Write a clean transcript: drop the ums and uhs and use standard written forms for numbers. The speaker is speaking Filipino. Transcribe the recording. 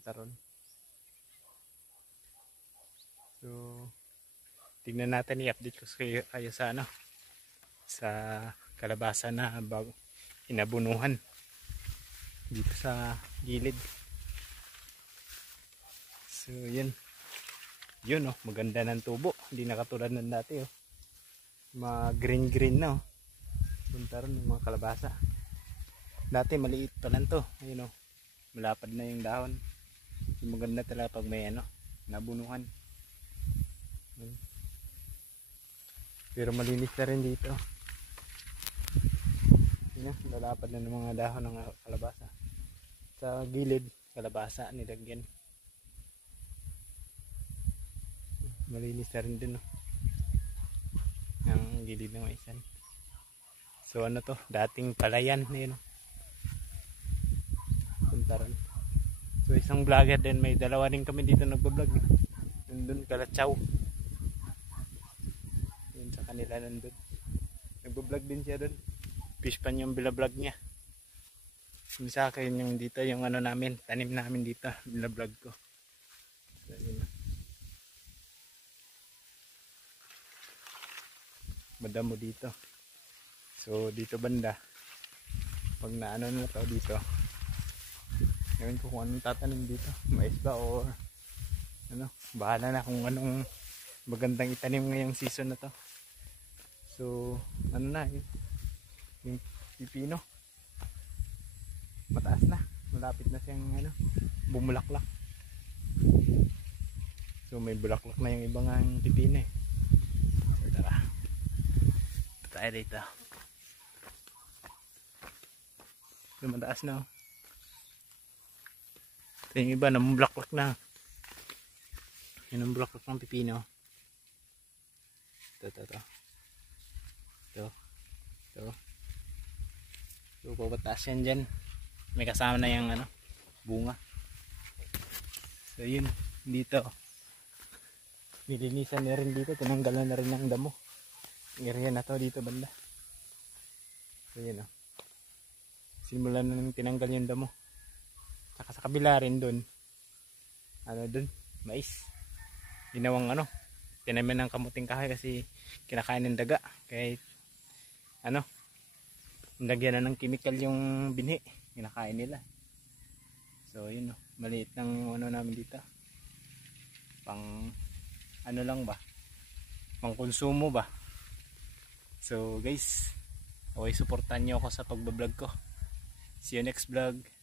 punta ron. So tingnan natin, i-update ko kayo sa ano, sa kalabasa na bago inabunuhan dito sa gilid. So yun oh, maganda ng tubo, hindi na katulad ng dati oh, green na oh. Punta ron yung mga kalabasa. Dati maliit pa lang to, ayun oh, malapad na yung dahon. So, maganda talaga pag may ano, nabunuhan. Pero malinis na rin dito. Yun, lalapad na ng mga dahon ng kalabasa. Sa gilid, kalabasa nilagyan. Malinis na rin din no, ang gilid ng maisan. So ano to, dating palayan yun. Punta rin. So isang vlogger din, may dalawa rin kami dito nagbablog. Nandun Kalatsaw. Yun sa kanila nandun. Nagbablog din siya dun. Fish pan yung binablog niya. Yung sa akin yung dito, yung ano namin, tanim namin dito, binablog ko. So yun. Madamo dito. So dito banda, pag naano na to dito, ngayon ko kung anong tatanim dito, mais ba o ano, bahala na kung anong magandang itanim ngayong season na to. So ano na yung pipino, mataas na, malapit na siyang ano, bumulaklak. So may bulaklak na yung ibang pipino eh. So tara, tayo dito. Mataas na oh. Ito yung iba, namublaklak na. Yun ang bulaklak ng pipino. Ito. So papataas yan dyan. May kasama na yung ano, bunga. So yun, dito nilinisan na rin dito, tinanggalan na rin ng damo. Area na to dito banda. So yun oh, simulan na nang tinanggal yung damo. Saka sa kabila rin dun, ano dun, mais. Ginawang ano, tinaman ng kamuting kahoy kasi kinakain ng daga. Kahit ano, nilagyan na ng chemical yung binhi, kinakain nila. So yun oh, maliit ng ano namin dito. Pang ano lang ba, pang konsumo ba. So guys, okay, supportan nyo ako sa pagbablog ko. See you next vlog.